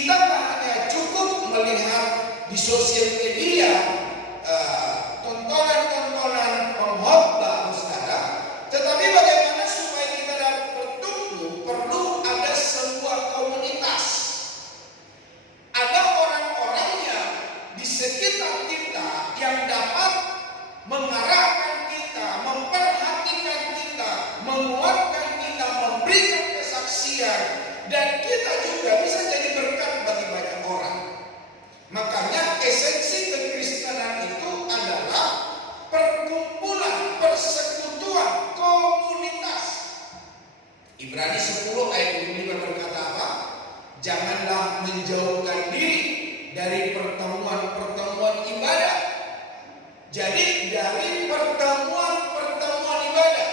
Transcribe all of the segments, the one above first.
Kita hanya cukup melihat di sosial media tontonan-tontonan pengkhotbah, saudara. Tetapi bagaimana supaya kita dapat bertumbuh? Perlu ada sebuah komunitas. Ada orang-orangnya di sekitar kita yang dapat mengarahkan kita, memperhatikan kita, menguatkan kita, memberikan kesaksian, dan kita juga bisa jadi berkat bagi banyak orang. Makanya esensi kekristenan itu adalah perkumpulan, persekutuan, komunitas. Ibrani 10 ayat 25 berkata apa? Janganlah menjauhkan diri dari pertemuan-pertemuan ibadah. Jadi dari pertemuan-pertemuan ibadah.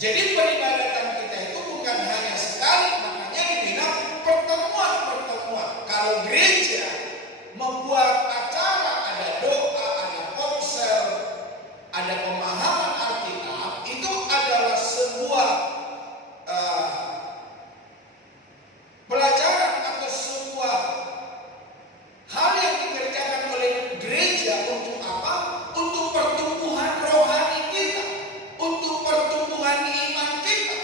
Jadi peribadatan kita itu bukan hanya sekali, makanya dibilang pertemuan-pertemuan. Kalau gereja membuat acara, ada doa, ada konser, ada pemahaman Alkitab, itu adalah sebuah pelajaran atau sebuah hal yang dikerjakan oleh gereja untuk apa? Untuk pertumbuhan rohani kita, untuk pertumbuhan iman kita.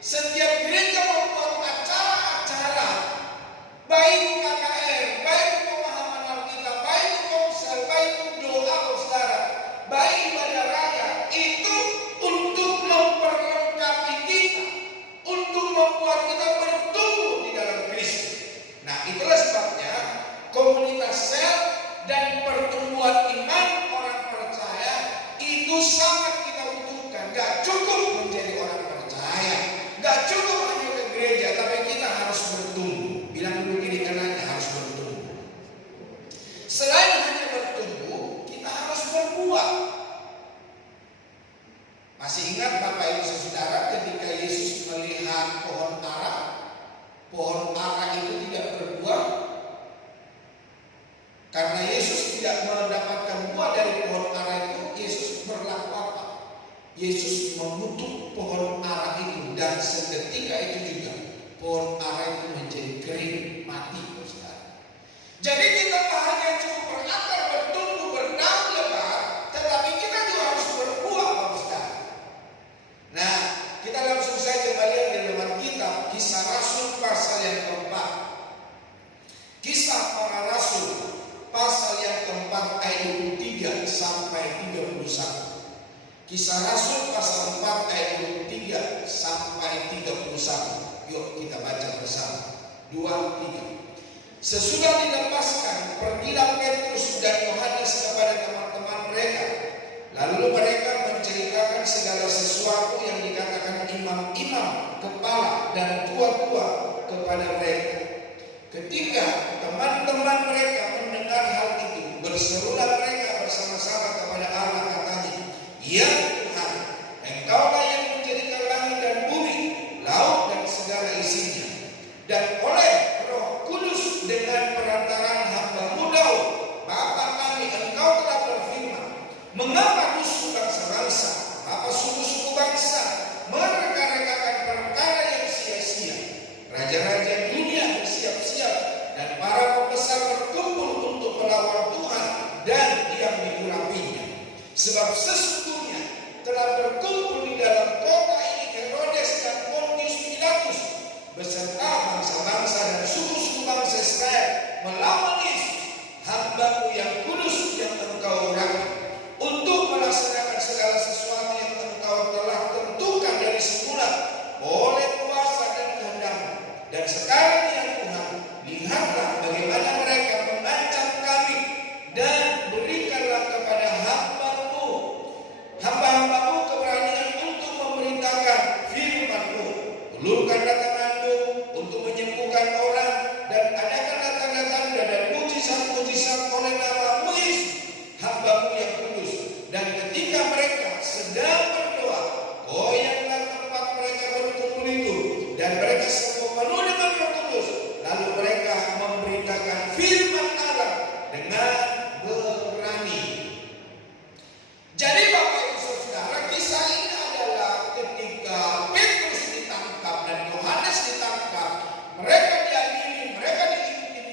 Setiap gereja membuat acara-acara, baik KKR, baik pemahaman Alkitab, baik konser, baik doa, saudara, baik ibadah raya, itu untuk memperlengkapi kita, untuk membuat kita bertumbuh di dalam Kristus. Nah, itulah sebabnya komunitas sel dan pertumbuhan iman orang percaya itu sangat kita butuhkan. Gak cukup menjadi orang percaya, gak cukup hanya ke gereja, tapi kita harus bertumbuh. Bilang dulu kiri kanannya, harus bertumbuh. Selain hanya bertumbuh, kita harus berbuah. Masih ingat Bapak Ibu Saudara ketika Yesus melihat pohon ara itu tidak berbuah? Karena Yesus tidak mendapatkan buah dari pohon ara itu, Yesus berlaku apa? Yesus mengutuk pohon ara itu, dan seketika itu juga pohon ara itu menjadi kering, mati, saudara. Jadi kita hanya cukup berakar, bertumbuh, berdaun lebar, tetapi kita juga harus berbuah, saudara. Nah, kita langsung saja melihat di dalam kitab Kisah Rasul pasal yang keempat. Kisah para Rasul pasal yang keempat ayat 23 sampai 31. Kisah Rasul pasal 4 ayat 23 sampai 31. Yuk kita baca bersama. 2, 3. Sesudah dilepaskan, pergilah Petrus dan Yohanes kepada teman-teman mereka. Lalu mereka menceritakan segala sesuatu yang dikatakan imam-imam, kepala dan tua-tua kepada mereka. Ketika teman-teman mereka mendengar hal itu, berserulah mereka bersama-sama kepada Allah, katanya, ya Tuhan, Engkaulah yang menjadikan langit dan bumi, laut dan segala isinya. Dan oleh Roh Kudus dengan perantaraan hamba-Mu Daud, Bapa kami, Engkau telah berfirman, mengapa musuh bangsa-bangsa, apa suku-suku bangsa mereka-rekakan perkara yang sia-sia. Raja-raja dunia bersiap-siap dan para pembesar berkumpul untuk melawan Tuhan dan yang diurapinya. Sebab sesungguhnya telah berkumpul di dalam kota ini Herodes dan Pontius Pilatus beserta bangsa-bangsa dan suku-suku bangsa Israel melawan Yesus, hamba-Mu yang kudus yang Engkau urapi, untuk melaksanakan segala sesuatu yang Engkau telah tentukan dari semula oleh kuasa dan kehendak-Mu. Dan sekarang ya Tuhan, lihatlah bagaimana mereka mengancam kami, dan berikanlah kepada hamba-Mu keberanian untuk memberitakan firman-Mu. Ulurkanlah tangan-Mu untuk menyembuhkan orang, dan adakanlah tanda-tanda dan mujizat-mujizat oleh nama-Mu Yesus, hamba-Mu yang kudus. Dan ketika mereka sedang berdoa, goyanglah tempat mereka berkumpul itu, dan mereka semua penuh dengan Roh Kudus. Lalu mereka memberitakan firman Allah dengan berani. Jadi Bapak Ibu Saudara, kisah ini adalah ketika Petrus ditangkap dan Yohanes ditangkap, mereka diadili, mereka diintimidasi.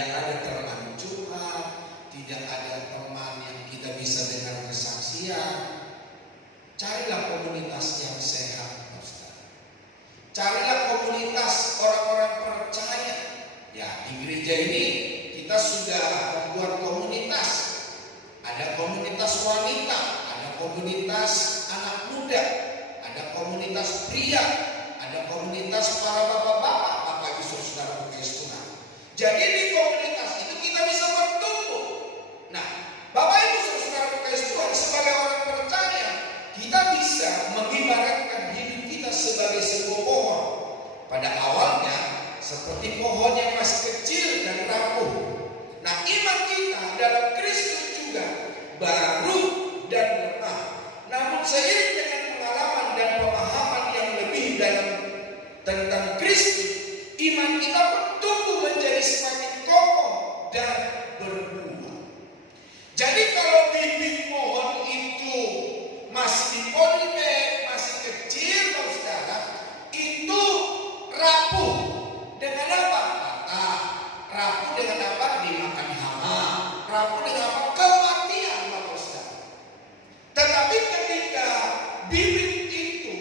tidak ada teman curhat, tidak ada teman yang kita bisa dengar kesaksian. Carilah komunitas yang sehat, saudara. Carilah komunitas orang-orang percaya. Ya, di gereja ini kita sudah membuat komunitas. Ada komunitas wanita, ada komunitas anak muda, ada komunitas pria, ada komunitas para bapak-bapak, bapak ibu saudara berkais Tuhan. Jadi di komunitas itu kita bisa bertumbuh. Nah, bapak ibu saudara berkais Tuhan, sebagai orang percaya, kita bisa mengibaratkan hidup kita sebagai sebuah pohon. Pada awalnya seperti pohon yang masih kecil dan rapuh. Nah, iman kita dalam Kristus juga baru dan lemah. Namun seiring dengan pengalaman dan pemahaman yang lebih dalam tentang Kristus, iman kita bertumbuh menjadi semakin kokoh dan berbuah. Jadi kalau bibit pohon itu masih di polybag, masih kecil, saudara, itu rapuh. Dengan apa? Patah. Rapuh dengan apa? Dimakan hama. Rapuh dengan apa? Kematian, Bapak Saudara. Tetapi ketika bibit itu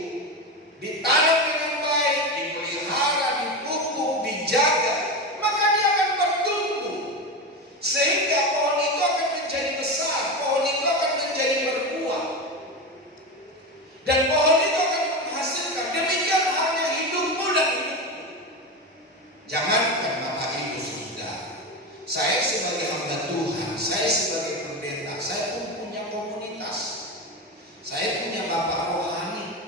ditanam dengan baik, dipelihara, dipupuk, dijaga, maka dia akan bertumbuh. Sehingga pohon itu akan menjadi besar, pohon itu akan menjadi berbuah. Dan pohon itu akan menghasilkan. Demikian halnya hidupmu dan hidupku. Jangankan Bapak Ibu Saudara, saya sebagai hamba Tuhan, saya sebagai pendeta, saya pun punya komunitas. Saya punya bapak rohani.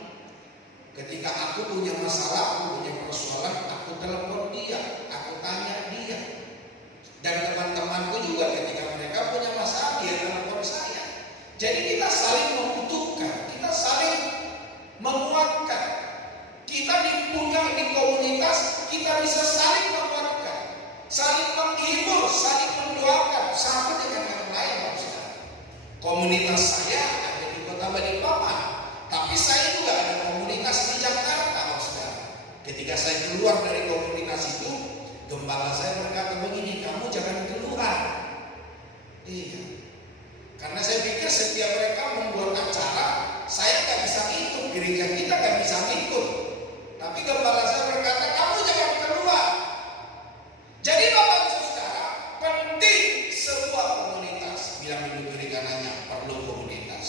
Ketika aku punya masalah, aku punya persoalan, aku telepon dia, aku tanya dia. Dan teman-temanku juga ketika mereka punya masalah, dia telepon saya. Jadi kita saling membutuhkan, kita saling menguatkan. Kita punya di komunitas, kita bisa saling menguatkan, saling menghibur, saling mendoakan satu dengan yang lain. Komunitas saya ada di Kota Balikpapan, tapi saya juga ada komunitas di Jakarta, saudara. Ketika saya keluar dari komunitas itu, gembala saya berkata begini, kamu jangan keluar. Iya, karena saya pikir setiap mereka membuat acara, saya gak bisa ikut, gereja kita gak bisa ikut. Tapi gembala saya berkata, kamu jangan keluar. Jadi Bapak Saudara, penting sebuah komunitas. Bilang dulu kiri kanannya, perlu komunitas.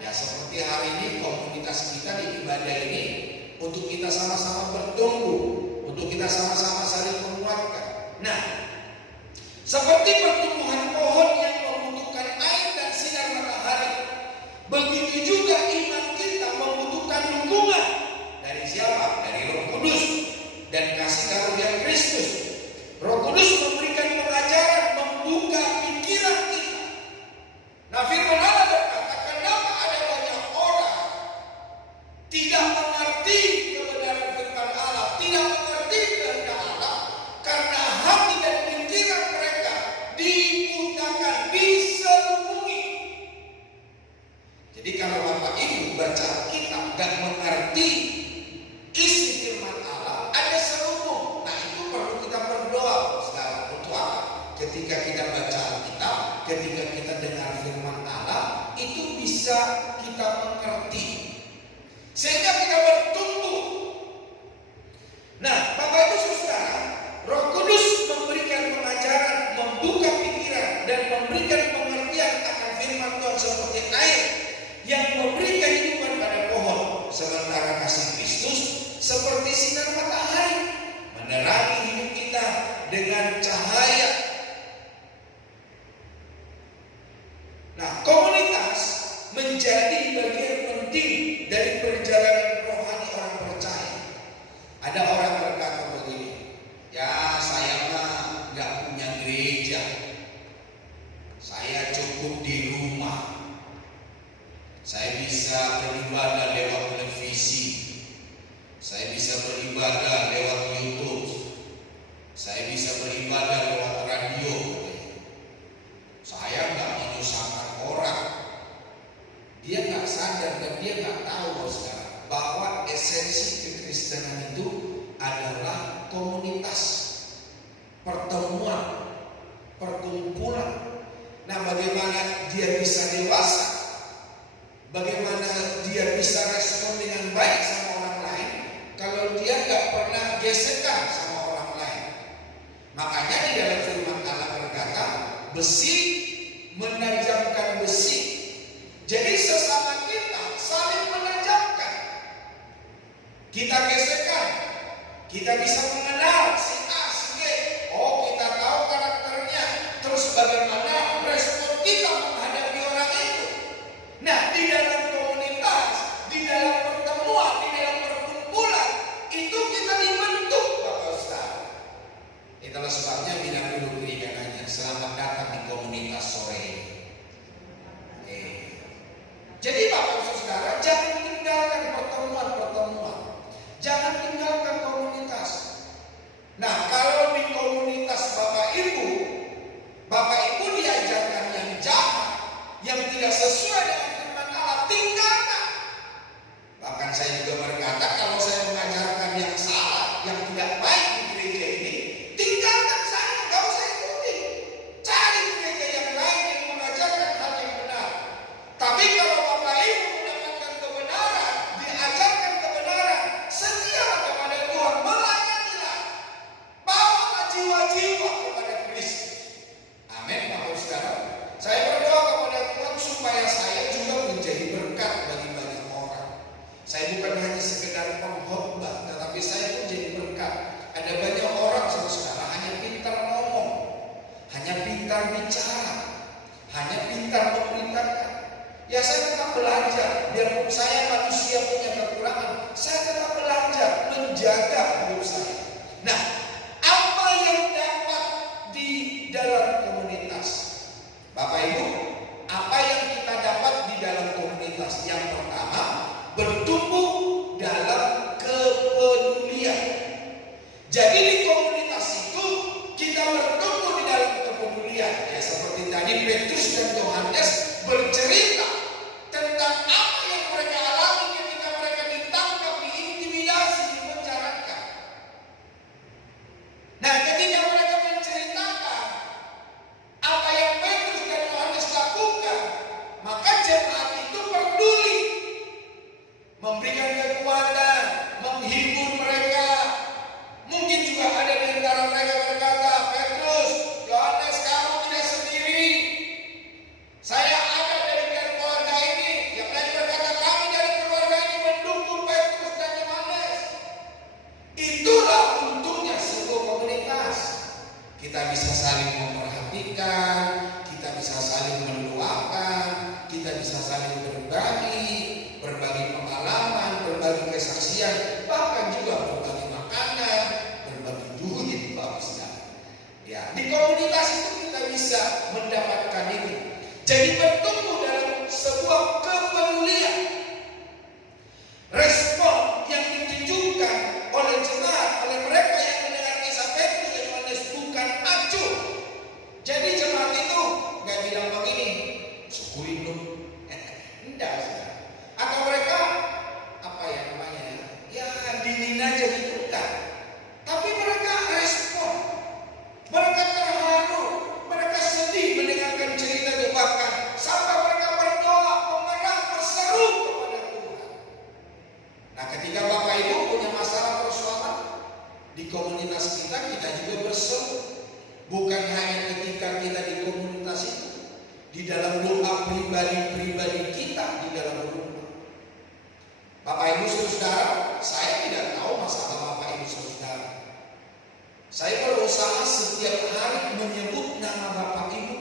Ya seperti hari ini komunitas kita di ibadah ini, untuk kita sama-sama bertumbuh, untuk kita sama-sama saling menguatkan. Nah, seperti pertumbuhan pohon yang membutuhkan air dan sinar matahari, begitu juga iman kita membutuhkan dukungan. Dari siapa? Dari Roh Kudus dan kasih karunia Kristus. Roh Kudus memberikan pengajaran, membuka pikiran kita. Nah, firman Allah berkata, kenapa ada banyak orang tidak mengerti kebenaran firman Allah, tidak mengerti kehendak Allah, karena hati dan pikiran mereka dibutakan, diselubungi. Jadi kalau Bapak Ibu baca kitab dan mengerti isi firman Allah, ada selubung. Nah, itu perlu kita berdoa, saudara. Untuk apa? Ketika kita baca Alkitab, ketika kita dengar firman Allah, itu bisa kita mengerti, sehingga kita bertumbuh. Nah, Bapak Ibu Saudara, Roh Kudus memberikan pengajaran, membuka pikiran, dan memberikan pengertian akan firman Tuhan seperti air yang memberi kehidupan pada pohon. Sementara kasih Kristus seperti sinar matahari, menerangi hidup kita dengan cahaya. Nah, komunitas menjadi bagian penting dari perjalanan rohani orang percaya. Ada orang berkata begini, ya saya mah nggak punya gereja, saya cukup di rumah, saya bisa beribadah lewat televisi, saya bisa beribadah lewat YouTube, saya bisa beribadah Makanya di dalam firman Allah berkata, besi menajamkan besi. Jadi sesama kita saling menajamkan. Kita gesekan, kita bisa mengenal si A, si B. Oh, kita tahu karakternya. Terus bagaimana respon kita menghadapi orang itu. Nah, di dalam komunitas, di dalam pertemuan, di dalam perkumpulan, itu kita dibentuk, Bapak Ustaz. Itulah sebabnya bilang dulu diri kanannya, selamat datang di komunitas sore ini. Jadi Bapak Saudara, jangan tinggalkan pertemuan-pertemuan. Jangan tinggalkan komunitas. Nah, kalau di komunitas Bapak Ibu diajarkan yang jahat, yang tidak sesuai dengan firman Allah, tinggalkan. Bahkan saya juga berkata, kalau saya mengajarkan yang salah, yang tidak baik di gereja ini, tinggalkan saya, gak usah ikuti. Cari gereja yang lain yang mengajarkan hal yang benar. Tapi kalau Bapak Ibu mendapatkan kebenaran, diajarkan kebenaran, setialah kepada Tuhan, melayanilah, bawalah jiwa-jiwa kepada Kristus. Amin, Bapak Saudara. Saya berdoa kepada Tuhan supaya saya juga menjadi berkat bagi banyak orang. Saya bukan hanya sekedar pengkhotbah, tetapi saya pun jadi berkat. Ada banyak orang, saudara, hanya pintar ngomong, hanya pintar bicara, hanya pintar memerintahkan. Ya, saya tetap belajar. Biarpun saya manusia punya kekurangan, saya tetap belajar menjaga hidup saya. Nah, apa yang dapat di dalam komunitas? Bapak Ibu, apa yang kita dapat di dalam komunitas? Yang pertama, bertumbuh dalam kepedulian. Jadi di komunitas itu kita bertumbuh di dalam kepedulian. Ya, seperti tadi Petrus dan Yohanes bercerita tentang apa yang mereka alami ketika mereka ditangkap, diintimidasi, dipenjarakan. Nah, ketika mereka menceritakan apa yang Petrus dan Yohanes lakukan, maka jemaat itu peduli, memberikan kekuatan, menghibur mereka. Mungkin juga ada di antara mereka berkata, Petrus, Yohanes, kamu tidak sendiri. Saya ada dari keluarga ini. Yang lain berkata, kami dari keluarga ini mendukung Petrus dan Yohanes. Itulah untungnya sebuah komunitas. Kita bisa saling memperhatikan, kita bisa saling mendoakan, kita bisa saling berbagi pengalaman, berbagi kesaksian, bahkan juga berbagi makanan, berbagi duit, Bapak Saudara. Ya, di komunitas itu kita bisa mendapatkan itu. Jadi bertumbuh dalam sebuah kepedulian. Respon yang ditunjukkan oleh jemaat, oleh mereka yang mendengar kisah Petrus dan Yohanes bukan acuh. Jadi jemaat itu gak bilang begini, syukurin lu. Enggak, saudara. Atau mereka apa ya namanya? Ya dingin aja gitu, enggak. Tapi mereka respon. Mereka terharu, mereka sedih mendengarkan cerita itu, bahkan sampai mereka berdoa, mengerang, berseru kepada Tuhan. Nah, ketika Bapak Ibu punya masalah persoalan di komunitas kita juga berseru. Bukan hanya ketika kita di komunitas itu, di dalam doa pribadi kita di dalam rumah. Bapak Ibu Saudara, saya tidak tahu masalah Bapak Ibu Saudara. Saya berusaha setiap hari menyebut nama Bapak Ibu.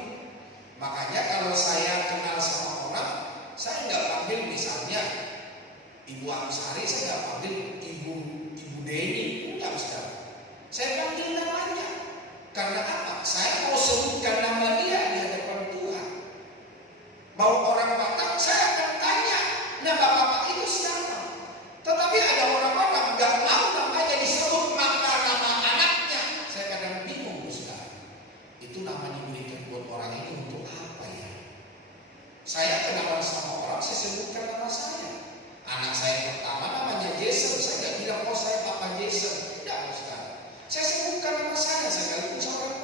Makanya kalau saya kenal sama orang, saya nggak panggil misalnya Ibu Amsari, saya nggak panggil Ibu Deni, enggak, saudara. Saya panggil namanya. Karena apa? Saya mau sebutkan nama dia di hadapan Tuhan. Mau orang Batak, saya akan tanya nama Bapak itu siapa. Tetapi ada orang-orang nggak mau namanya disebut, maka nama anaknya. Saya kadang bingung, saudara. Itu nama diberikan buat orang itu untuk apa ya? Saya kenalan sama orang, saya sebutkan nama saya. Anak saya pertama namanya Jason. Saya nggak bilang, oh saya Papa Jason. Tidak, saudara. Saya sebutkan nama saya sekalipun seorang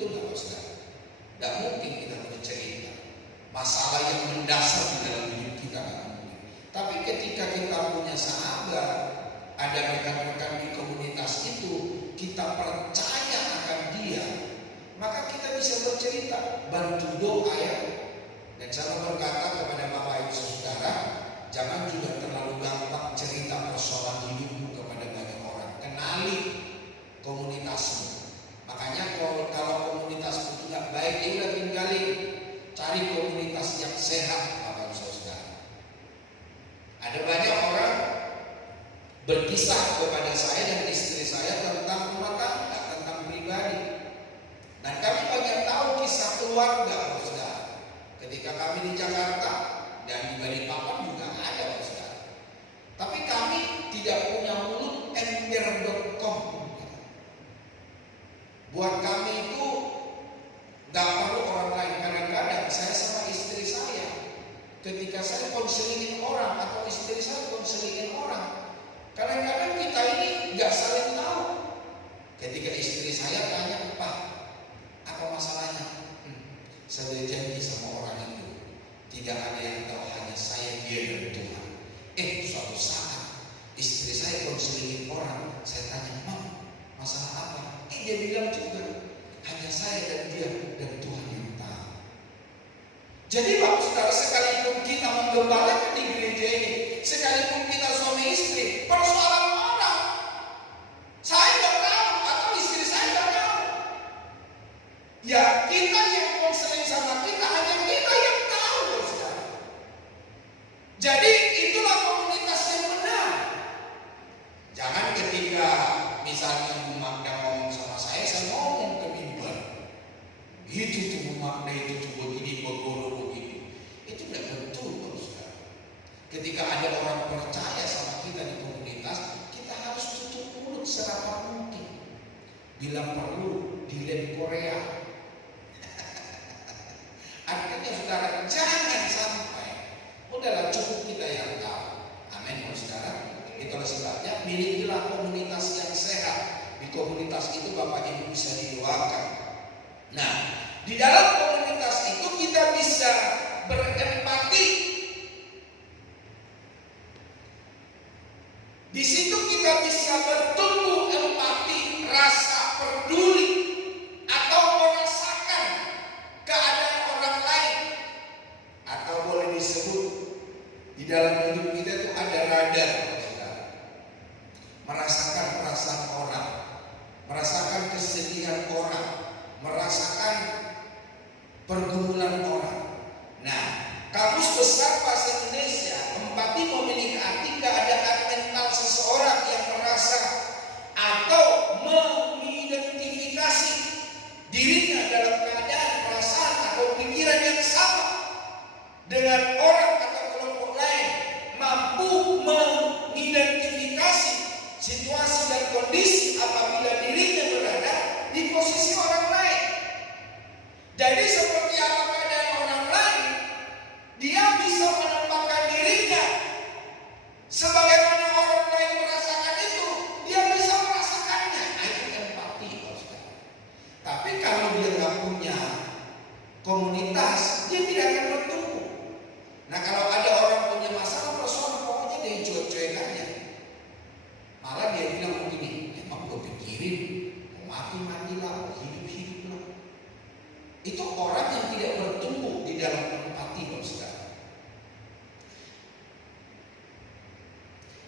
Betul nggak saudara? Tidak mungkin kita bercerita masalah yang mendasar di dalam hidup kita, nggak mungkin. Tapi ketika kita punya sahabat, ada rekan-rekan di komunitas itu, kita percaya akan dia, maka kita bisa bercerita, bantu doa ya. Dan saya berkata kepada Bapak Ibu Saudara, jangan juga terlalu gampang cerita persoalan hidupmu kepada banyak orang. Kenali komunitasmu. Makanya kalau komunitasmu tidak baik, ya udah tinggalin. Cari komunitas yang sehat, Bapak Ibu Saudara. Ada banyak orang berkisah kepada saya dan istri saya tentang rumah tangga, tentang pribadi. Dan kami banyak tahu kisah keluarga, saudara. Ketika kami di Jakarta dan di Balikpapan juga ada, saudara. Tapi kami tidak punya mulut ember.com. Buat kami itu gak perlu orang lain. Kadang-kadang saya sama istri saya, ketika saya konselingin orang atau istri saya konselingin orang, kadang-kadang kita ini gak saling tahu. Ketika istri saya tanya, Pak, apa masalahnya? Saya udah janji sama orang itu, tidak ada yang tahu, hanya saya, dia dan Tuhan. Suatu saat istri saya konselingin orang, saya tanya, Mam, masalah apa? Dia bilang juga, hanya saya dan dia dan Tuhan yang tahu. Jadi Bapak Saudara, sekalipun kita menggembalakan di gereja ini, sekalipun kita suami istri, persoalan orang saya nggak tahu atau istri saya nggak tahu. Ya kita yang konseling sama kita, hanya kita yang tahu, saudara. Jadi itulah komunitas yang benar. Jangan ketika misalnya Bu Magda ngomong sama saya ngomong ke mimbar. Itu tuh Bu Magda itu tuh begini, begini. Itu tidak betul, saudara. Ketika ada orang percaya sama kita di komunitas, kita harus tutup mulut serapat mungkin. Bila perlu dilem Korea. Artinya saudara, jangan sampai udahlah cukup kita yang tahu. Amin, saudara. Itulah sebabnya milikilah komunitas yang sehat. Di komunitas itu Bapak Ibu bisa didoakan. Nah, di dalam komunitas itu kita bisa berempati. Di situ kita bisa bertumbuh empati, rasa peduli, atau merasakan keadaan orang lain. Atau boleh disebut di dalam hidup kita itu ada radar, saudara. Merasakan perasaan orang, merasakan kesedihan orang, merasakan pergumulan orang. Nah, Kamus Besar Bahasa Indonesia, empati memiliki arti keadaan mental seseorang yang merasa atau mengidentifikasi dirinya dalam keadaan, perasaan atau pikiran yang sama dengan orang atau kelompok lain, mampu mengidentifikasi situasi dan kondisi apabila dirinya berada di posisi orang lain. Jadi seperti apa keadaan orang lain, dia bisa menempatkan dirinya sebagaimana orang lain merasakan itu, dia bisa merasakannya. Itu empati, saudara. Tapi kalau dia nggak punya komunitas, dia tidak akan bertumbuh. Nah, kalau ada orang punya masalah persoalan, pokoknya dia cuek-cuekannya. Malah dia bilang begini, emang gue pikirin, mau mati lah, mau hidup lah. Itu orang yang tidak bertumbuh di dalam empati, saudara.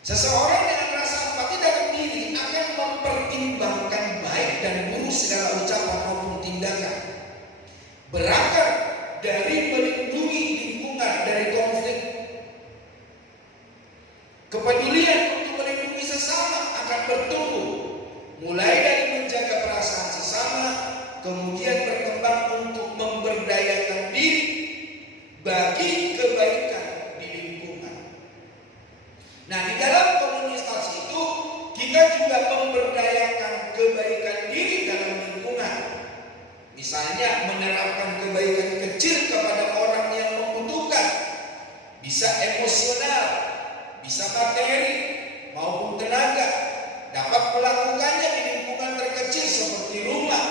Seseorang dengan rasa empati dalam diri akan mempertimbangkan baik dan buruk segala ucapan maupun tindakan. Berakar dari melindungi lingkungan dari konflik. Kepedulian untuk melindungi sesama akan bertumbuh, mulai dari menjaga perasaan sesama, kemudian berkembang untuk memberdayakan diri bagi kebaikan di lingkungan. Nah, di dalam komunitas itu kita juga memberdayakan kebaikan diri dalam lingkungan. Misalnya menerapkan kebaikan kecil kepada orang yang membutuhkan, bisa emosional, bisa materi maupun tenaga, dapat melakukannya di lingkungan terkecil seperti rumah,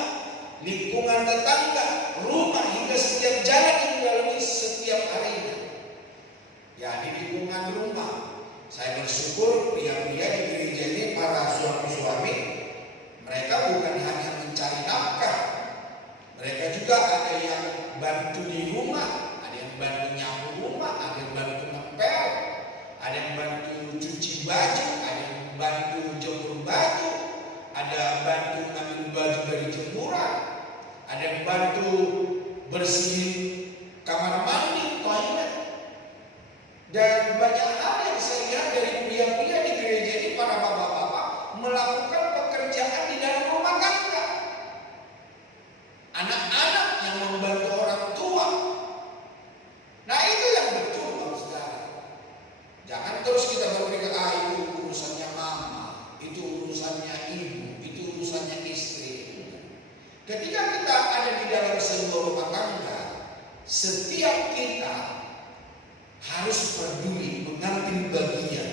lingkungan tetangga, rumah, hingga setiap jalan yang dilalui setiap harinya. Ya, di lingkungan rumah, saya bersyukur pria-pria di gereja ini, para suami-suami, mereka bukan hanya mencari nafkah, mereka juga ada yang bantu di rumah, ada yang bantu nyapu rumah, ada yang bantu ngepel, ada yang bantu cuci baju, ada yang bantu jemur baju, ada bantu ngambil baju dari jemuran, ada yang bantu bersihin kamar mandi, toilet, dan banyak hal yang saya lihat dari pria-pria di gereja ini, para bapak-bapak melakukan pekerjaan di dalam rumah tangga. Anak-anak yang membantu orang tua. Nah, itu yang betul, Bapak Saudara. Jangan terus kita berpikir, itu urusannya mama, itu urusannya ibu, itu urusannya istri. Ketika kita ada di dalam sebuah rumah tangga, setiap kita harus peduli, mengambil bagian.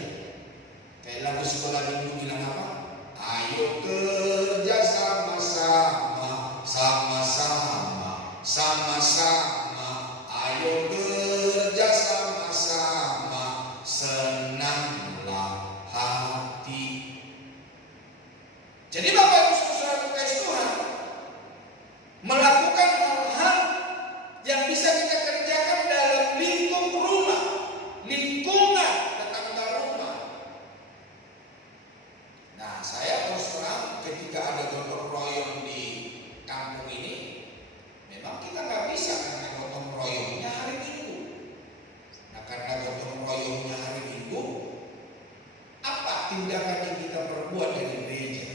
Kayak lagu sekolah minggu bilang apa? Ayo kerja sama-sama, sama-sama, sama-sama. Ayo kerja sama-sama, senanglah hati. Jadi Bapak Ibu Saudara kasih Tuhan, melakukan hal-hal yang bisa kita kerjakan dalam lingkup rumah, lingkungan tetangga rumah. Nah, saya terus terang ketika ada gotong royong di kampung ini, memang kita nggak bisa karena gotong royongnya hari Minggu. Nah, karena gotong royongnya hari Minggu, apa tindakan yang kita perbuat dari gereja?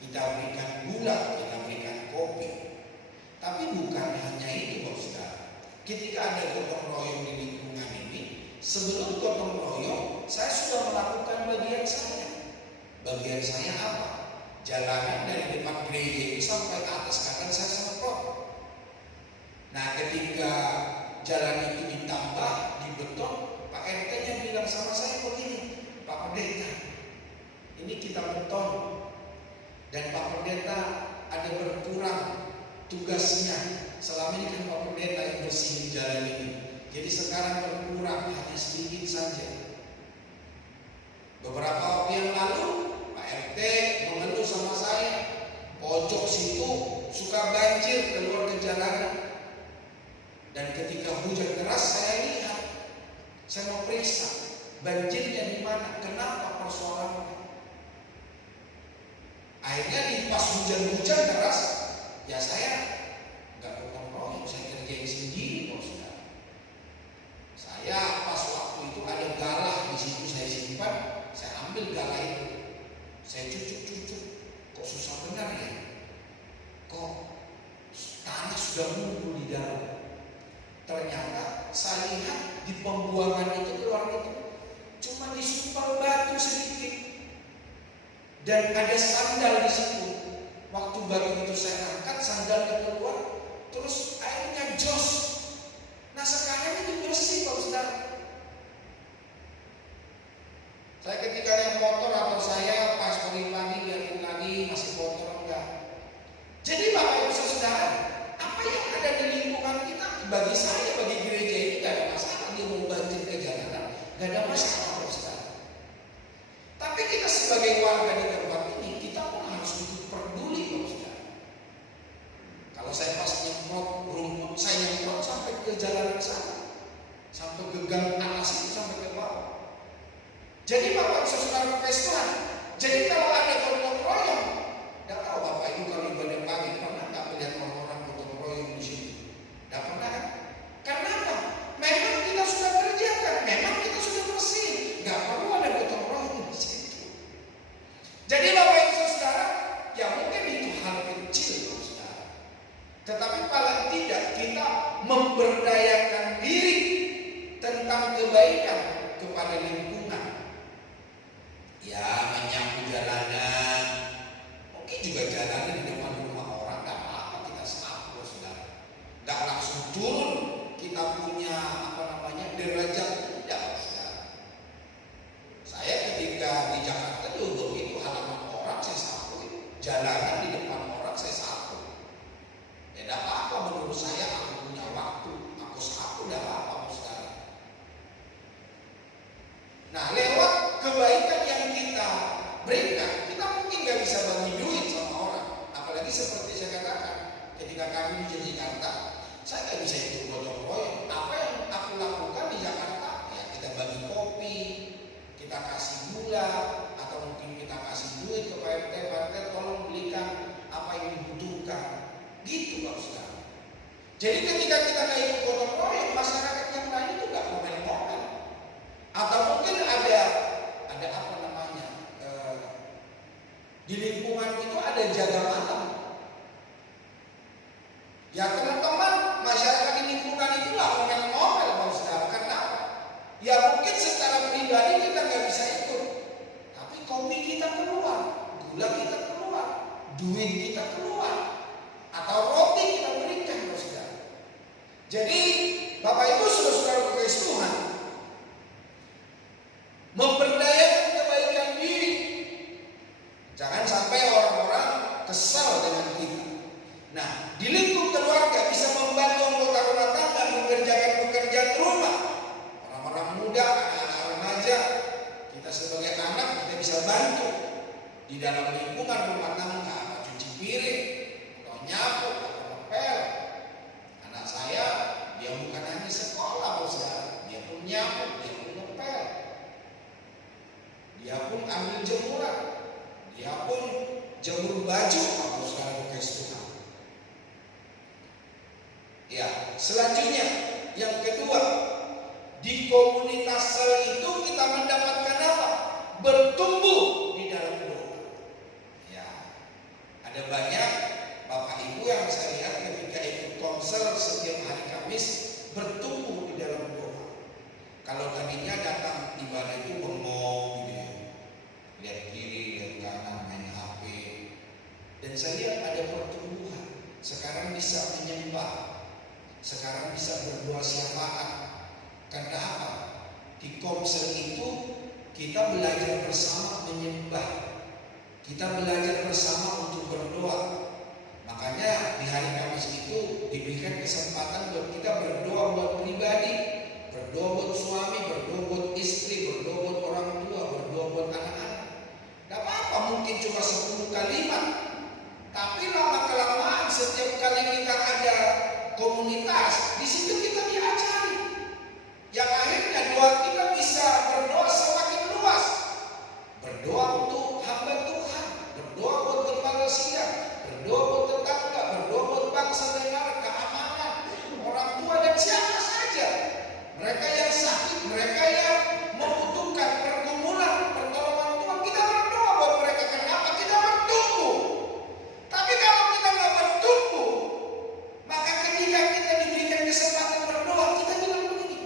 Kita berikan gula, kita berikan kopi. Tapi bukan hanya itu, Bapak Saudara. Ketika ada gotong royong di lingkungan ini, sebelum gotong royong, saya sudah melakukan bagian saya. Bagian saya apa? Jalanan dari depan gereja ini sampai ke atas kanan saya semprot. Nah, ketika jalan itu ditambah, dibeton, Pak RT-nya bilang sama saya begini, Pak Pendeta, ini kita beton. Dan Pak Pendeta ada berkurang tugasnya. Selama ini kan Pak Pendeta yang bersihin jalan ini. Jadi sekarang berkurang hanya sedikit saja. Beberapa waktu yang lalu Pak RT mengeluh sama saya, pojok situ suka banjir keluar ke jalanan. Dan ketika hujan deras saya lihat, saya mau periksa banjirnya di mana, kenapa persoalannya. Akhirnya di pas hujan-hujan deras, ya saya nggak gotong royong, saya kerjain sendiri, Bapak Saudara. Saya pas waktu itu ada galah di situ saya simpan, saya ambil galah itu, saya cucuk-cucuk, kok susah benar ya, kok tanah sudah ngumpul di dalam. Ternyata saya lihat di pembuangan itu keluar itu cuma disumpal batu sedikit. Dan ada sandal di situ. Waktu batu itu saya angkat, sandalnya keluar, terus airnya jos. Nah, sekarang itu bersih, Pak Saudara. Saya ketika naik motor atau saya pas pagi-pagi lihatin lagi masih kotor enggak. Jadi Bapak Ibu Saudara, apa yang ada di lingkungan kita, bagi saya, bagi gereja ini gak ada masalah. Dia mau banjir ke jalanan, gak ada masalah, Pak Saudara. Tapi kita sebagai warga di tempat ini, kita pun harus ikut peduli, Pak Saudara. Kalau saya pas nyemprot rumput, saya nyemprot sampai ke jalanan sana, sampai ke gang atas itu, sampai ke bawah. Jadi Bapak Ibu Saudara Tuhan, jadi kalau ada gotong royong, gak tahu Bapak Ibu kalau ibadah pagi pernah nggak melihat orang-orang gotong royong di sini? Gak pernah kan? Karena apa? Memang kita sudah kerjakan, memang kita sudah bersih, gak perlu ada gotong royong di situ. Jadi Bapak Ibu Saudara, ya mungkin itu hal kecil, Bapak Saudara. Tetapi paling tidak kita memberdayakan diri tentang kebaikan kepada lingkungan. Ya, menyapu jalanan, mungkin juga jalanan di depan rumah orang, gak apa-apa kita sapu, Saudara. Gak langsung turun, kita punya derajat, tidak, Saudara. Saya ketika di Jakarta juga begitu, halaman orang saya sapu, jalanan di depan orang saya sapu. ketika kami di Jakarta, saya nggak bisa ikut gotong royong. Apa yang aku lakukan di Jakarta, ya kita bagi kopi, kita kasih gula, atau mungkin kita kasih duit ke PRT, tolong belikan apa yang dibutuhkan. Gitu Pak Ustaz. Jadi ketika kita nggak ikut gotong royong, masyarakat yang lain itu nggak ngomel-ngomel. Atau mungkin ada apa namanya, di lingkungan itu ada jaga malam. Ya teman-teman, masyarakat di lingkungan itu nggak ngomel-ngomel Pak Ustaz. Kenapa? Ya mungkin secara pribadi kita nggak bisa ikut, tapi kopi kita keluar, gula kita keluar, duit kita keluar, atau roti kita berikan Pak Ustaz. Jadi Bapak Ibu saudara-saudara kekasih Tuhan, memberdayakan kebaikan diri. Jangan sampai orang-orang kesal dengan kita. Nah, di lingkup keluarga bisa membantu anggota rumah tangga mengerjakan pekerjaan rumah. Orang-orang muda, anak-anak remaja, kita sebagai anak kita bisa bantu di dalam lingkungan rumah tangga, cuci piring, atau nyapu, atau ngepel. Anak saya, dia bukan hanya sekolah, dia pun nyapu, dia pun ngepel, dia pun ambil jemuran, dia pun jemur baju, kalau sekarang kekasih Tuhan. Ya, selanjutnya yang kedua, di komunitas sel itu kita mendapatkan apa? Bertumbuh di dalam doa. Ya, ada banyak Bapak Ibu yang saya lihat ketika ikut konser setiap hari Kamis bertumbuh di dalam doa. Kalau tadinya datang ibadah itu bengong gitu ya, lihat kiri, lihat kanan, main HP. Dan saya lihat ada pertumbuhan. Sekarang bisa menyembah, sekarang bisa berdoa syafaat. Karena apa? Di komsel itu kita belajar bersama menyembah, kita belajar bersama untuk berdoa. Makanya di hari Kamis itu diberikan kesempatan buat kita berdoa buat pribadi, berdoa buat suami, berdoa buat istri, berdoa buat orang tua, berdoa buat anak-anak. Gak apa-apa mungkin cuma 10 kalimat, tapi lama-kelamaan setiap kali kita ada komunitas, di situ kita diajari. Yang akhirnya doa kita bisa berdoa semakin luas. Berdoa untuk hamba Tuhan, berdoa buat lembaga sidang, berdoa buat tetangga, berdoa buat bangsa negara, keamanan, orang tua dan siapa saja. Mereka yang sakit, mereka yang membutuhkan pergumulan, pertolongan Tuhan, kita berdoa buat mereka. Kenapa? Kita bertumbuh. Tapi kalau kita nggak bertumbuh, maka ketika kita diberikan kesempatan berdoa, kita bilang begini,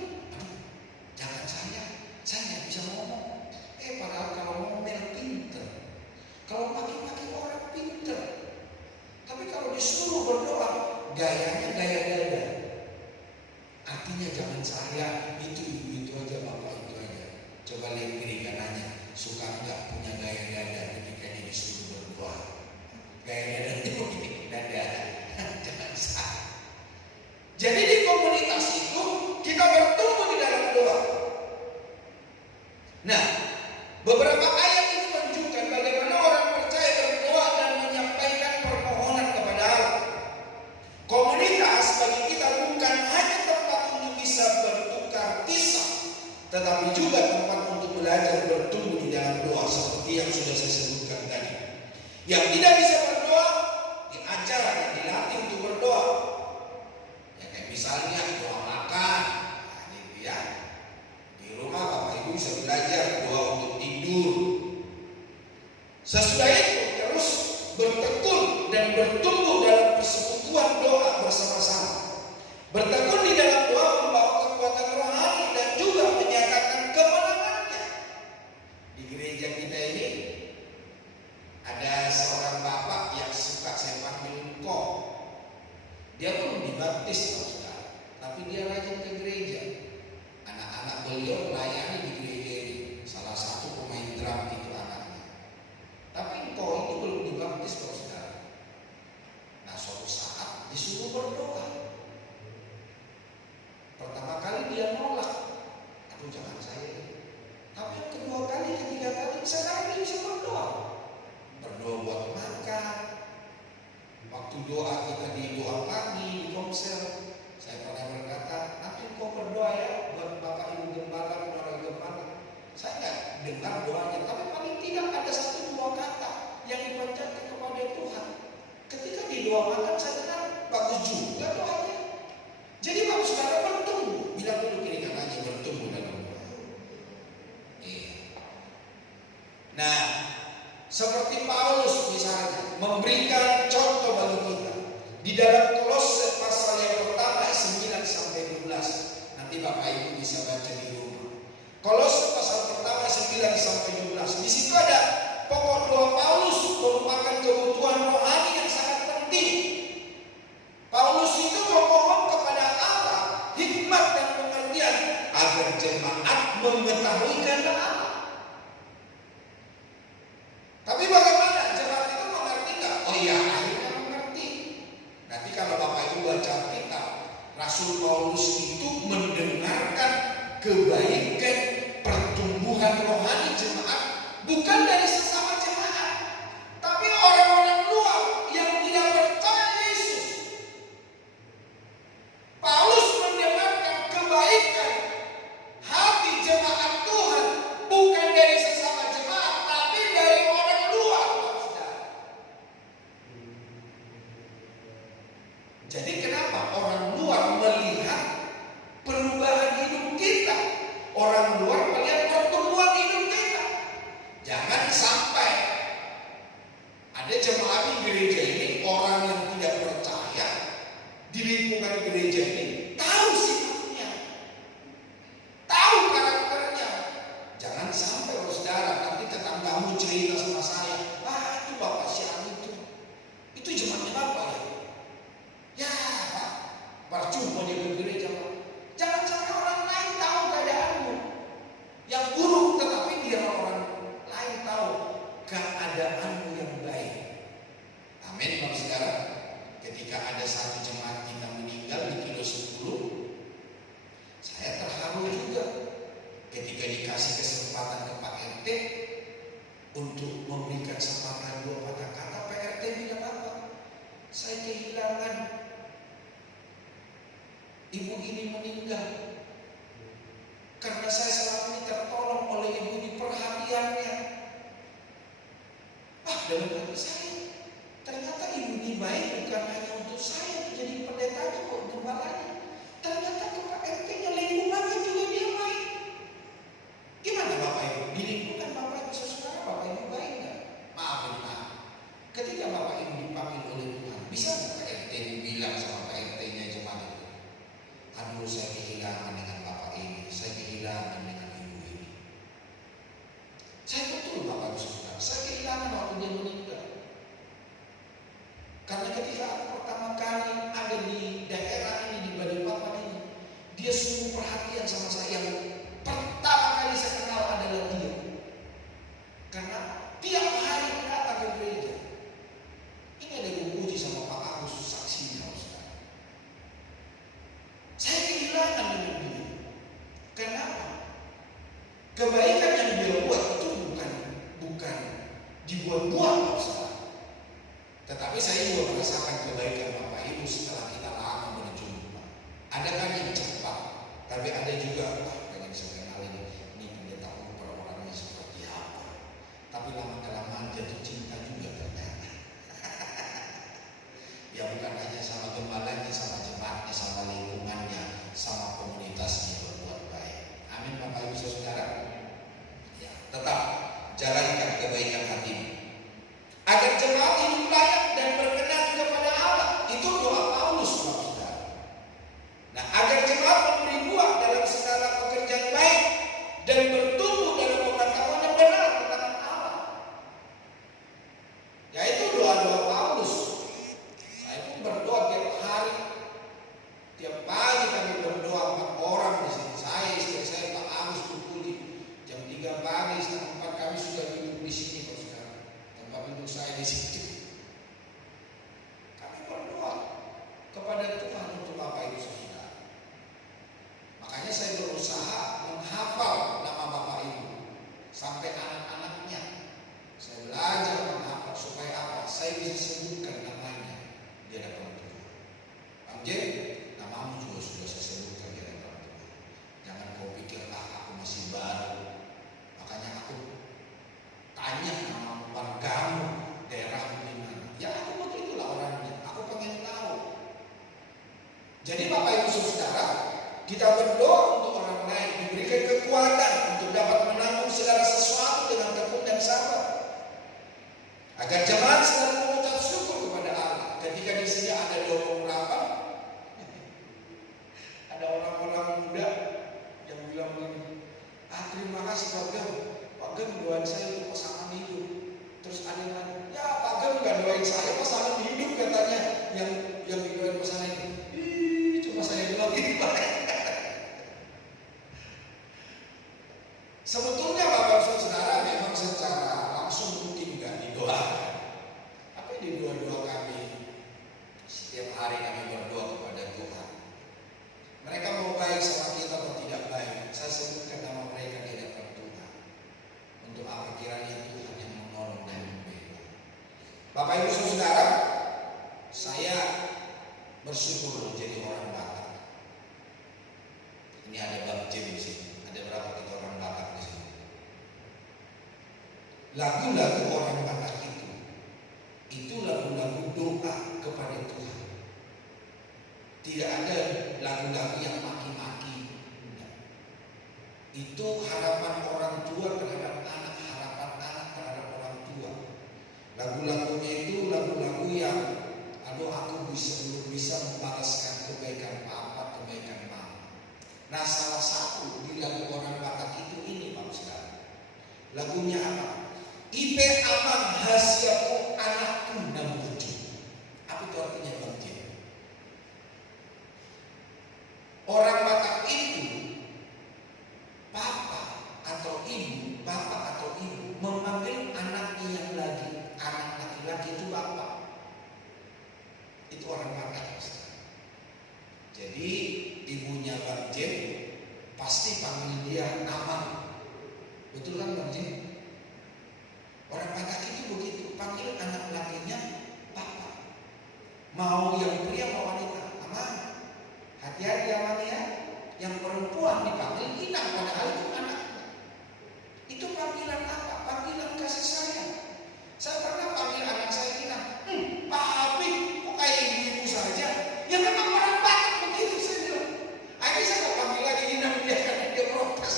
jangan saya nggak bisa ngomong. Padahal kalau ngomel pinter, kalau maki-maki orang pinter. Tapi kalau disuruh berdoa, gayanya gaya dada. Artinya jangan saya, itu aja bapak itu aja. Coba lihat kiri kanannya, suka nggak punya gaya dada ketika dia disuruh berdoa. Gaya dada itu begini, dada. Jangan salah. Jadi di komunitas itu kita bertumbuh di dalam doa. Nah, beberapa ayat ini menunjukkan bagaimana orang percaya berdoa dan menyampaikan permohonan kepada Allah. Komunitas bagi kita bukan hanya tempat untuk bisa bertukar kisah, tetapi juga tempat untuk belajar bertumbuh di dalam doa seperti yang sudah saya sebutkan tadi. Yang tidak bisa berdoa diajar dan dilatih untuk berdoa. Ya kayak misalnya doa makan, nah, gitu ya. Di rumah Bapak Ibu bisa belajar doa untuk tidur. Sesudah itu terus bertekun dan bertumbuh dalam persekutuan doa bersama-sama. Bertekun di dalam doa membawa kekuatan rohani dan juga menyatakan kemenangannya. Di gereja kita ini ada seorang bapak yang suka saya panggil kok. Dia pun dibaptis tapi dia rajin ke gereja. Anak-anak beliau melayani di gereja ini. Salah satu pemain drum itu anaknya. Tapi engkau itu belum dibaptis saudara. Nah suatu saat disuruh berdoa. Pertama kali dia nolak, aduh jangan saya. Tapi yang kedua kali, ketiga kali, sekarang dia bisa berdoa. Berdoa buat makan. Waktu doa kita tadi doa pagi di komsel, saya pernah berkata, nanti kau berdoa ya buat Bapak Ibu Gembala, Saudara Gembala. Saya nggak dengar doanya, tapi paling tidak ada satu dua kata yang dipanjatkan kepada Tuhan. Ketika didoakan, saya dengar bagus juga doanya. Jadi Bapak Saudara bertumbuh, bilang dulu kiri kanannya bertumbuh dalam doa. Iya. Nah, seperti Paulus misalnya memberikan contoh bagi kita di dalam Kolose pasal yang pertama 9 sampai 12. Nanti Bapak Ibu bisa baca di rumah. Kolose pasal pertama 9 sampai 12. Di situ ada pokok doa Paulus merupakan kebutuhan rohani yang sangat penting. Paulus itu memohon kepada Allah hikmat dan pengertian agar jemaat mengetahui kehendak Allah. Tapi bagaimana jemaat itu mengerti nggak? Oh iya, akhirnya mengerti. Nanti kalau Bapak Ibu baca Alkitab, Rasul Paulus itu mendengarkan kebaikan pertumbuhan rohani jemaat bukan dari sesama jemaat, tapi orang-orang luar yang tidak percaya Yesus. Paulus mendengarkan kebaikan hati jemaat Tuhan bukan dari sesama jemaat, tapi dari orang luar. Jadi kenapa orang luar melihat perubahan hidup kita? Orang luar melihat pertumbuhan hidup kita. Jangan sampai ada jemaat di gereja ini, orang yang tidak percaya di lingkungan gereja ini tahu sifatnya, tahu karakternya. Jangan sampai saudara nanti tetanggamu cerita sama saya, itu bapak si Ani itu jemaatnya bapak ya. Ya Pak, percuma dia ke gereja Pak. Jangan sampai orang lain tahu keadaanmu yang buruk, tetapi biar orang lain tahu keadaanmu yang baik. Amin Bapak Saudara. Ketika ada satu jemaat kita meninggal di kilo 10, saya terharu juga ketika dikasih kesempatan ke Pak RT untuk memberikan sepatah dua patah kata. Pak RT bilang apa? Saya kehilangan ibu ini meninggal karena saya selama ini tertolong oleh ibu ini, perhatiannya. Dalam hati saya, ternyata ibu ini baik bukan hanya untuk saya menjadi pendetanya kok, gembalanya. Ternyata ke Pak RT-nya, lingkungannya juga dia baik. Gimana Bapak Ibu? Di lingkungan Bapak Ibu saudara, Bapak Ibu baik nggak? Maaf. Ketika Bapak Ibu dipanggil oleh Tuhan, bisa nggak Pak RT bilang sama Pak RT-nya jemaat itu, aduh saya kehilangan dengan Bapak ini, saya kehilangan dengan ibu ini. Saya betul Bapak Ibu saudara, saya kehilangan waktu dia meninggal. Kita berdoa untuk orang lain, diberikan kekuatan untuk dapat menanggung segala sesuatu dengan tekun dan sabar. Agar jemaat selalu mengucap syukur kepada Allah. Ketika di sini ada doa pengurapan, ada orang-orang muda yang bilang begini, terima kasih Pak Gem. Pak Gem doain saya untuk pasangan hidup. Terus ada yang lain, ya Pak Gem gak doain saya pasangan hidup katanya. Yang didoain pasangan hidup, cuma saya doang ini Pak. Sebetulnya Bapak Saudara memang secara langsung mungkin gak didoakan. Tapi di doa-doa kami, setiap hari kami berdoa kepada Tuhan. Mereka mau baik sama kita atau tidak baik, saya sebutkan nama mereka di hadapan Tuhan. Untuk apa kiranya Tuhan yang menolong dan membela. Bapak Ibu Saudara, saya bersyukur menjadi orang Batak. Ini ada Bang Jim di sini. Ada berapa kita orang Batak di sini? Lagu-lagu orang Batak itu lagu-lagu doa kepada Tuhan. Tidak ada lagu-lagu yang maki-maki. Itu harapan orang tua terhadap anak, harapan anak terhadap orang tua. Lagu-lagunya itu lagu-lagu yang aduh aku belum bisa membalaskan kebaikan papa, kebaikan mama. Nah, salah satu di lagu orang Batak itu ini Pak Ustaz. Lagunya apa? Ipe amang hasiaku anakku namuju. Apa itu artinya Bang Jim? Orang Batak itu papa atau ibu, bapak atau ibu memanggil anaknya yang lagi, anak laki-laki itu bapak. Itu orang Batak. Jadi ibunya Bang Jim pasti panggil dia amang. Betul kan Bang Jim? Orang Batak itu begitu, panggil anak lakinya papa. Mau yang pria mau wanita, amang. Hati-hati aman ya. Yang perempuan dipanggil inang, padahal itu anaknya. Itu panggilan apa? Panggilan kasih sayang. Saya pernah panggil anak saya inang. Papi, kok kayak ibu-ibu saja? Ya memang orang Batak begitu saya bilang. Akhirnya saya gak panggil lagi inang dia karena dia protes.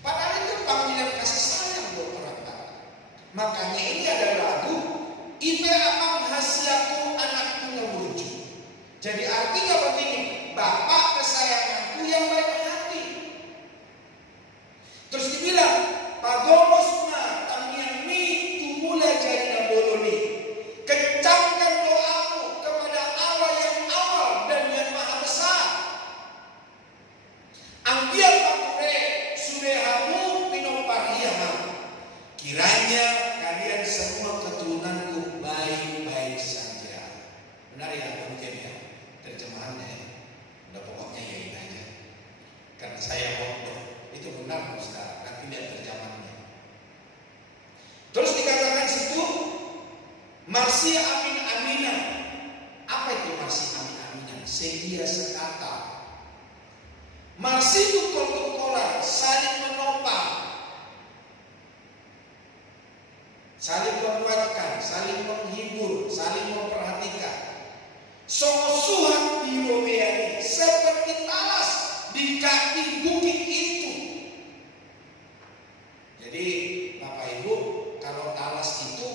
Padahal itu panggilan kasih sayang buat orang Batak. Makanya ini ada lagu Ipe amang hasiaku anakku namuju. Jadi artinya begini, bapak kesayanganku yang baik hati. Terus dibilang, pagomosna tamiang mi tumula jadi naboloni. Kencangkan doamu kepada Allah yang awal dan yang maha besar. Ambil pakure sudehamu pinoparhiyaha. Kiranya kalian semua keturunanku baik-baik saja. Benar ya Bang Jem ya? Terjemahannya ya. Udah pokoknya ya ini aja. Karena saya bodoh. Itu benar Ustaz. Nanti lihat terjemahannya. Terus dikatakan situ Marsi amin aminan. Apa itu marsi amin aminan? Sedia sekata. Marsi itu kol-kolan, saling menopang, saling menguatkan, saling menghibur, saling memperhatikan. Sosuhan di Romeani seperti talas di kaki bukit itu. Jadi Bapak Ibu, kalau talas itu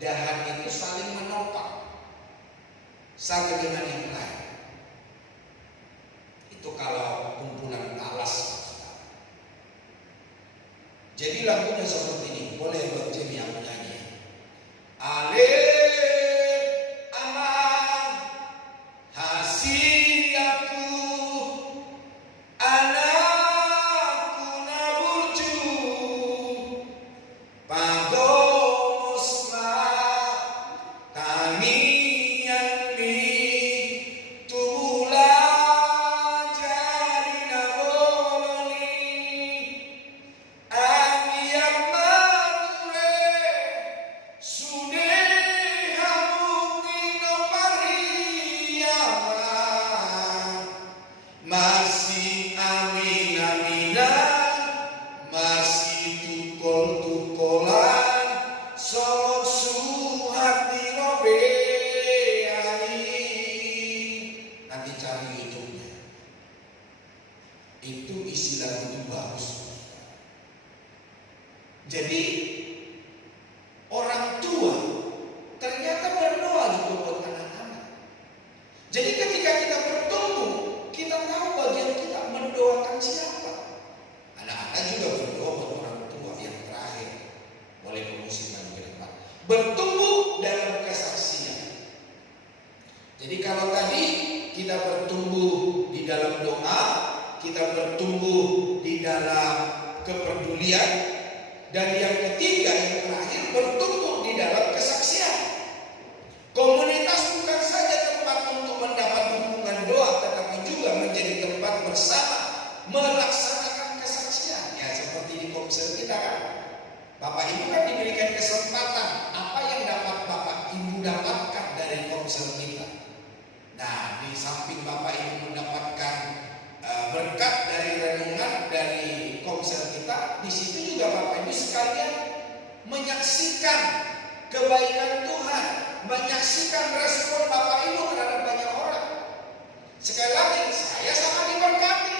dahan itu saling menopang satu dengan yang lain. Itu kalau kumpulan talas. Jadi lagunya seperti ini. Boleh Bang Jim yang menyanyi. Ale amang hasiaku anakku naburju pagomosma tamian mi Jadi kalau tadi kita bertumbuh di dalam doa, kita bertumbuh di dalam kepedulian, dan yang ketiga, yang terakhir, bertumbuh di dalam kesaksian. Komunitas bukan saja tempat untuk mendapat dukungan doa, tetapi juga menjadi tempat bersama melaksanakan kesaksian. Ya, seperti di komsel kita kan, Bapak Ibu kan diberikan kesempatan. Apa yang dapat Bapak Ibu dapatkan dari komsel kita? Nah, di samping Bapak Ibu mendapatkan berkat dari renungan dari komsel kita, di situ juga Bapak Ibu sekalian menyaksikan kebaikan Tuhan, menyaksikan respon Bapak Ibu terhadap banyak orang. Sekali lagi, saya sangat diberkati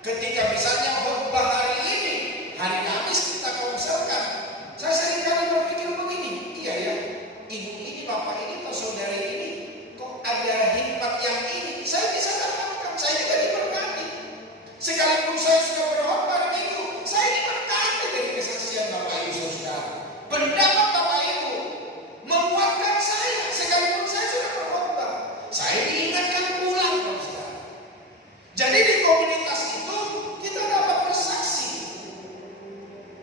ketika misalnya khotbah hari ini, hari Kamis kita komselkan. Saya seringkali berpikir begini, iya ya, ibu ini, bapak ini, atau saudari ini, kok ada hikmat yang ini, saya bisa dapatkan, saya juga diberkati. Sekalipun saya sudah berkhotbah minggu, saya diberkati dari kesaksian Bapak Ibu Saudara. Pendapat Bapak Ibu menguatkan saya, sekalipun saya sudah berkhotbah, saya diingatkan pulang, Saudara. Jadi di komunitas itu kita dapat bersaksi.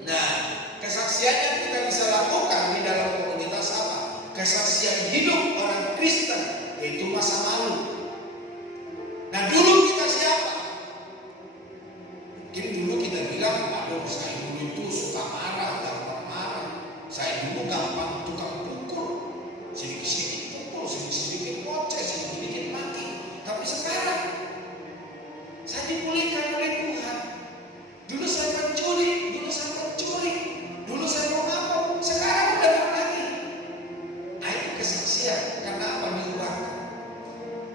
Nah, kesaksian yang kita bisa lakukan di dalam komunitas apa? Kesaksian hidup orang Kristen, yaitu masa lalu. Nah, dulu kita siapa? Mungkin dulu kita bilang, aduh, saya dulu itu suka marah, gampang marah. Saya dulu gampang tukang pukul, sedikit-sedikit pukul, sedikit-sedikit ngoceh, sedikit-sedikit maki. Tapi sekarang saya dipulihkan oleh Tuhan. Dulu saya mencuri, dulu saya mau ngapa, sekarang udah gak lagi. Nah, itu kesaksian. Karena apa? Diubahkan.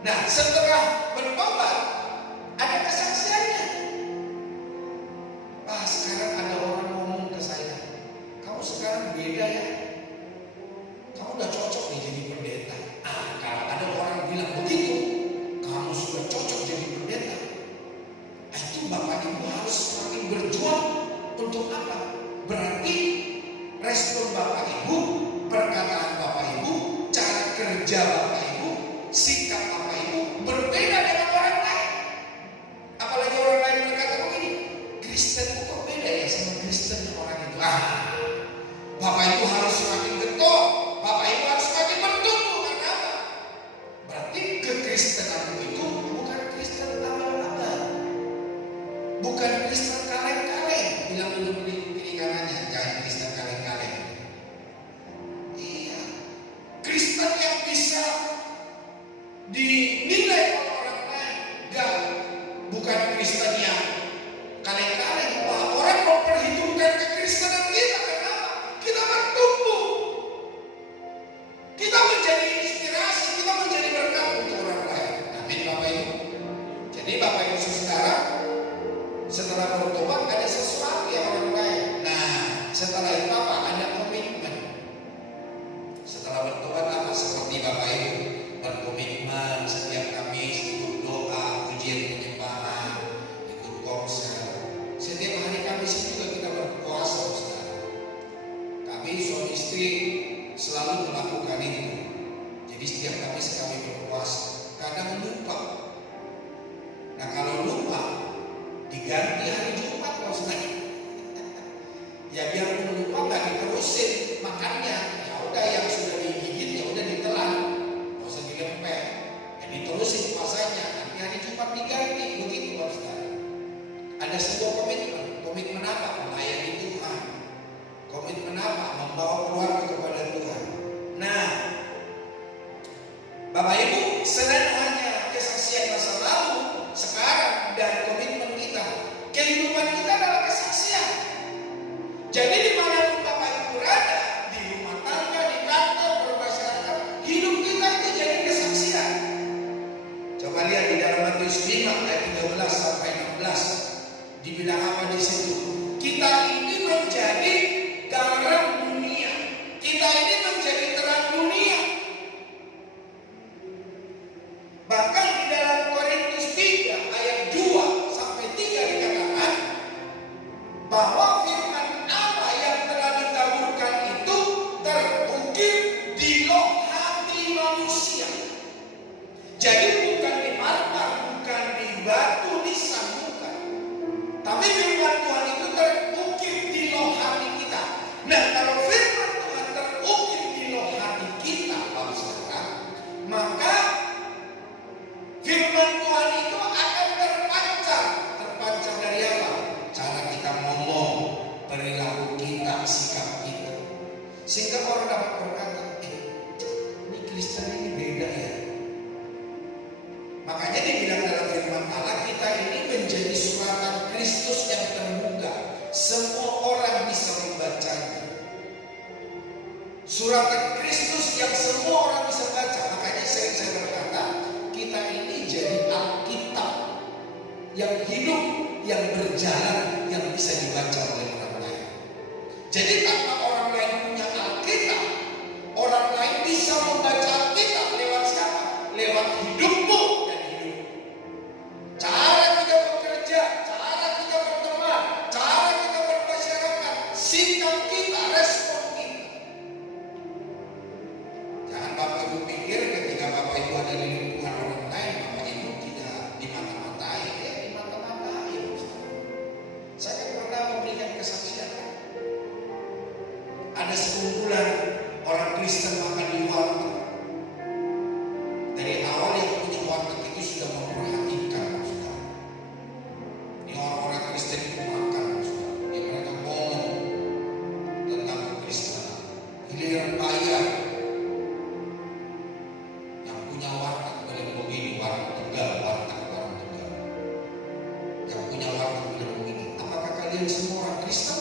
Nah, setelah bertobat, ada kesaksiannya. Sekarang ada orang ngomong ke saya, kamu sekarang beda ya, kamu udah cocok nih jadi pendeta. Kalau ada orang bilang begitu, kamu sudah cocok jadi pendeta, itu Bapak Ibu harus semakin berjuang. Untuk apa? Berarti respon Bapak Ibu, perkataan Bapak Ibu, cara kerja Bapak Ibu, sikap Bapak Ibu berbeda dengan orang lain. Apalagi orang lain berkata begini, Kristen kok beda ya sama Kristen orang itu. Bapak Ibu harus semakin getol, Bapak Ibu harus semakin bertumbuh. Karena apa? Berarti kekristenanmu itu bukan Kristen abal-abal, bukan Kristen kaleng-kaleng. Bilang dulu kiri kanannya, jangan Kristen kaleng-kaleng. Iya, Kristen yang bisa dinilai oleh orang lain, bukan Kristen yang kaleng-kaleng. Orang memperhitungkan kekristenan kita. Kenapa? Kita bertumbuh, kita menjadi inspirasi, kita menjadi berkat untuk orang lain. Amin Bapak Ibu. Jadi Bapak Ibu Saudara, setelah bertobat ada sesuatu yang orang lain. Nah, setelah itu apa? Ada komitmen. Setelah bertobat apa? Seperti Bapak Ibu berkomitmen setiap Kamis ikut doa, pujian penyembahan, ikut komsel. Setiap hari Kamis juga kita berpuasa, Saudara. Kami suami istri selalu melakukan itu. Jadi setiap Kamis kami berpuasa. Kadang lupa. Nah, kalau lupa diganti hari Jumat, Saudara. Ya biar lupa nggak diterusin makannya. Ya udah, yang sudah digigit ya udah ditelan, nggak usah dilempet. Ya diterusin puasanya. Nanti hari Jumat diganti, begitu Saudara. Ada sebuah komitmen. Komitmen apa? Melayani Tuhan. Komitmen apa? Membawa keluarga kepada Tuhan. Nah, Bapak Ibu, selain hanya kesaksian masa lalu, sekarang dan komitmen kita, kehidupan kita adalah kesaksian. Jadi dimanapun Bapak Ibu berada, di rumah tangga, di kantor, bermasyarakat, hidup kita itu jadi kesaksian. Coba lihat di dalam Matius 5 ayat 13 sampai 16. Dibilang apa di situ? Kita ini menjadi garam dunia. Kita ini menjadi terang dunia. Bahkan di dalam Korintus 3 ayat 2 sampai 3 dikatakan bahwa firman Allah yang telah ditaburkan itu terukir di loh hati manusia. kita ini menjadi suratan Kristus yang terbuka. Semua orang bisa membacanya. Suratan Kristus yang semua orang bisa baca. Makanya saya berkata, kita ini jadi Alkitab yang hidup, yang berjalan, yang bisa dibaca oleh orang lain. Jadi tanpa orang lain punya Alkitab, orang lain bisa membaca Alkitab lewat siapa? Lewat hidupmu dan hidupmu. Cara kita bekerja, cara kita berteman, cara kita bermasyarakat, sikap kita, respon kita. Jangan Bapak Ibu pikir ketika Bapak Ibu ada di lingkungan orang lain, Bapak Ibu tidak dimata-matai. Dimata-matai. Saya pernah memberikan kesaksian. Ada sekumpulan orang Kristen makan di warteg. Dari awal yang punya warteg itu sudah memperhatikan, saudara. Ini orang-orang Kristen itu makan, saudara. Ya, mereka ngomong tentang kekristenan. Giliran bayar, yang punya warteg bilang begini, warteg Tegal, warteg orang Tegal. Yang punya warteg bilang begini, apakah kalian semua orang Kristen?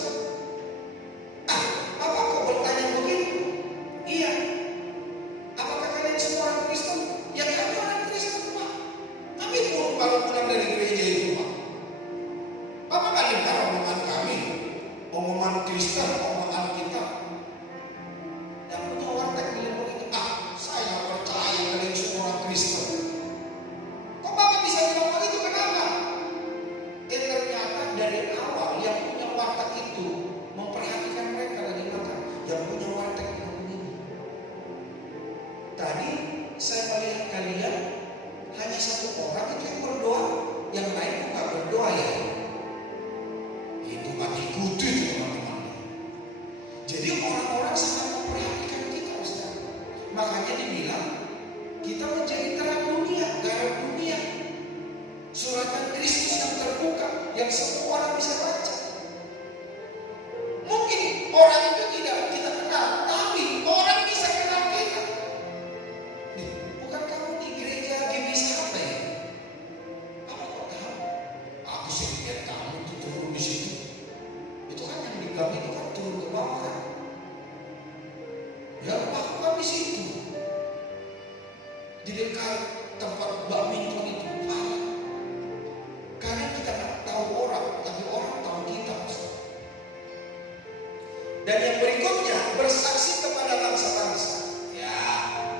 Dan yang berikutnya, bersaksi kepada bangsa-bangsa. Ya,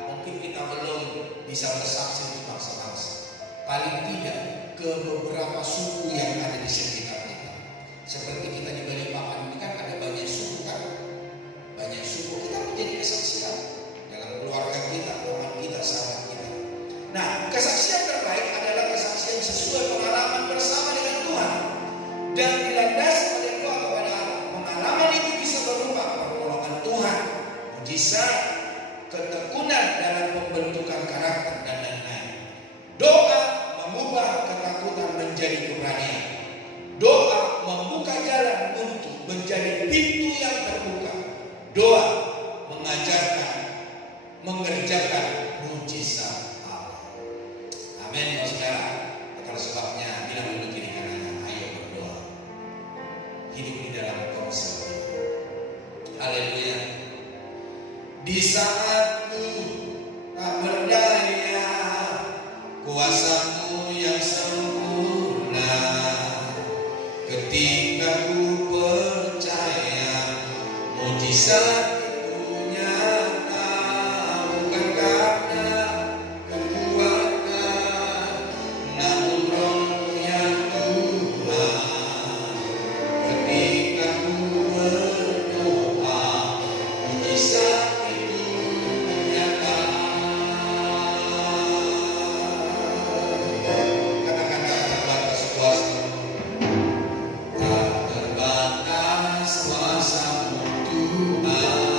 mungkin kita belum bisa bersaksi untuk bangsa-bangsa. Paling tidak ke beberapa suku yang ada di sekitar kita. Seperti kita di Balikpapan ini kan ada banyak suku kan. Banyak suku, kita menjadi kesaksian dalam keluarga kita, teman kita, sahabat kita. Nah, kesaksian terbaik adalah kesaksian sesuai pengalaman bersama dengan Tuhan. Dan dilandasi pada doa kepada Allah. Pengalaman itu bisa berupa pertolongan Tuhan, mujizat, ketekunan dalam pembentukan karakter dan lain-lain. Doa mengubah ketakutan menjadi keberanian. Doa membuka jalan untuk menjadi pintu yang terbuka. Doa mengajarkan, mengerjakan mujizat Allah. Amin, saudara. Itulah sebabnya bila memiliki kanannya, ayo berdoa. Hidup di dalam konsep. Haleluya. Di saat ku tak berdaya, kuasa-Mu yang sempurna. Ketika ku percaya, mujizat itu nyata. Bukan karena kekuatan, namun Roh-Mu yang Tuhan. Ketika ku berdoa, mujizat itu nyata. Katakan tak terbatas kuasa-Mu. Tak terbatas kuasa-Mu Tuhan.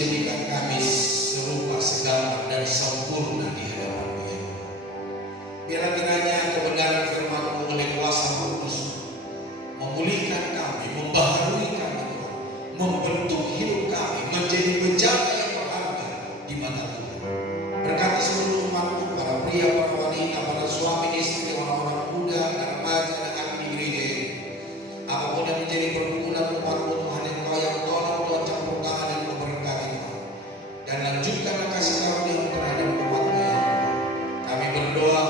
menjadikan kami serupa, segambar dan sempurna di hadapan-Mu ya Tuhan. Biarlah kiranya kebenaran firman-Mu oleh kuasa Kudus memulihkan kami, membaharui kami Tuhan, membentuk hidup kami menjadi bejana yang berharga di mata Tuhan. Berkati seluruh umat-Mu, para pria, para wanita, para suami, istri, orang-orang muda, dan remaja, dan anak di gereja ini. Apapun yang menjadi pergumulan umat-Mu Tuhan, Engkau yang tolong, Tuhan campur tangan dan memberkati Tuhan. Dan lanjutkanlah kasih karunia-Mu terhadap umat-Mu ya Tuhan. Kami berdoa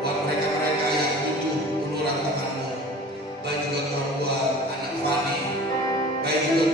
buat mereka-mereka yang butuh uluran tangan-Mu, baik juga Tuhan buat anak Fani, baik juga